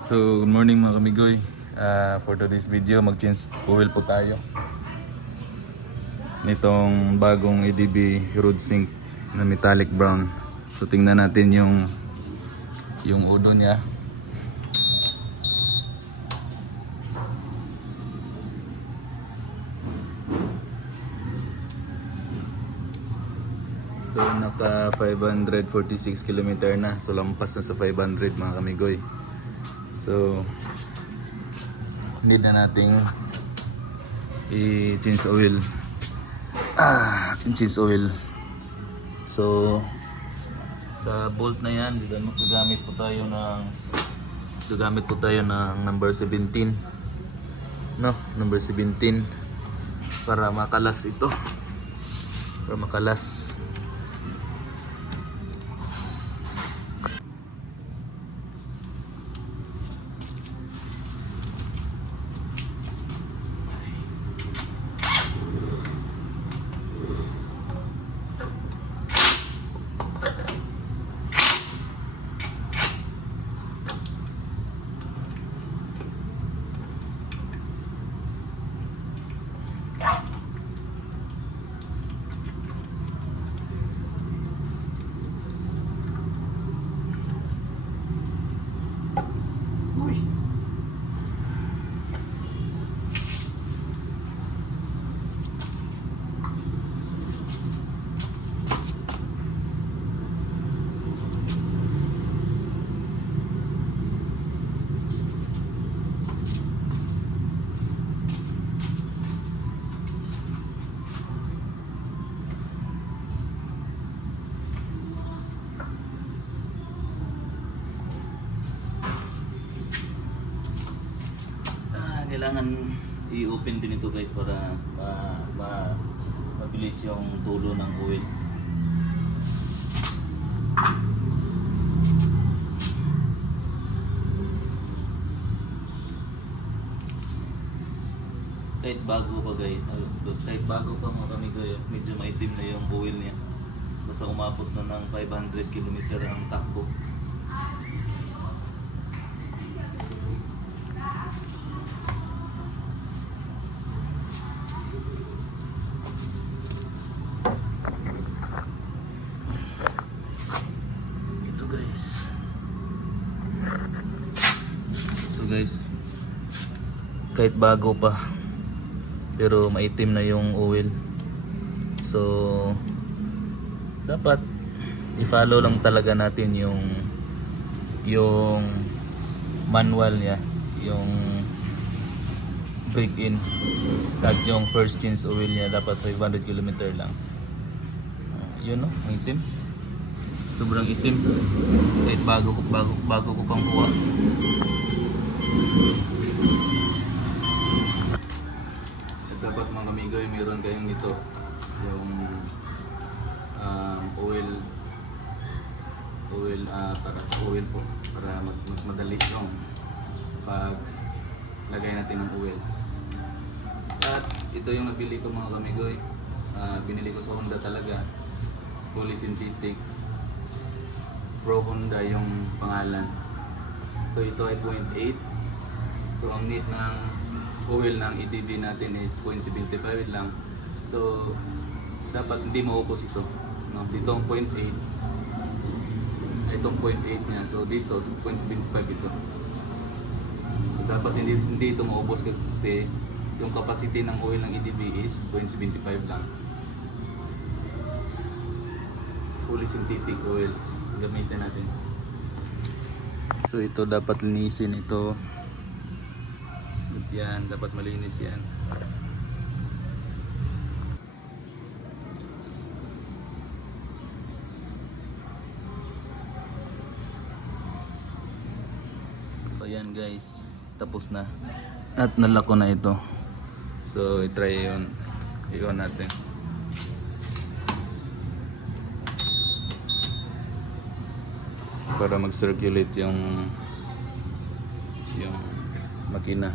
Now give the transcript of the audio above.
So, good morning mga kamigoy. For today's video, mag-change oil po tayo nitong bagong ADB road sink na metallic brown. So, tingnan natin yung udo niya. So, naka 546 km na. So, lampas na sa 500 mga kamigoy. So, need na nating i-change oil. Change oil. So, sa bolt na yan, gagamit po tayo ng number 17. No, number 17 para makalas ito. Para makalas. Kailangan i-open din ito guys para mabilis yung tulo ng oil. Kahit bago pa guys, kahit bago pa mga kamigoy, medyo maitim na yung oil niya. Basta umabot na ng 500 km ang takbo. Guys, kahit bago pa pero maitim na yung oil, so dapat i-follow lang talaga natin yung manual niya, yung break in at yung first change oil niya dapat 500 km lang. Yun no, itim, sobrang itim kahit bago ko pang kuha. Dapat mga kamigoy, meron kayong nito yung oil para sa oil po, para mas madali yung pag lagay natin ng oil. At ito yung nabili ko mga kamigoy, binili ko sa Honda talaga, fully synthetic, Pro Honda yung pangalan. So ito ay 0.8. So ang need ng oil ng ADB natin is 0.75 lang. So dapat hindi maubos ito. No, dito ang 0.8. Itong 0.8 niya. So dito 0.75 ito. So dapat hindi ito maubos kasi yung capacity ng oil ng ADB is 0.75 lang. Fully synthetic oil gamitin natin. So ito dapat linisin ito. Yan, dapat malinis yan. So yan guys, tapos na. At nalak ko na ito. So i-try yun. I-on natin. Para mag-circulate yung makina.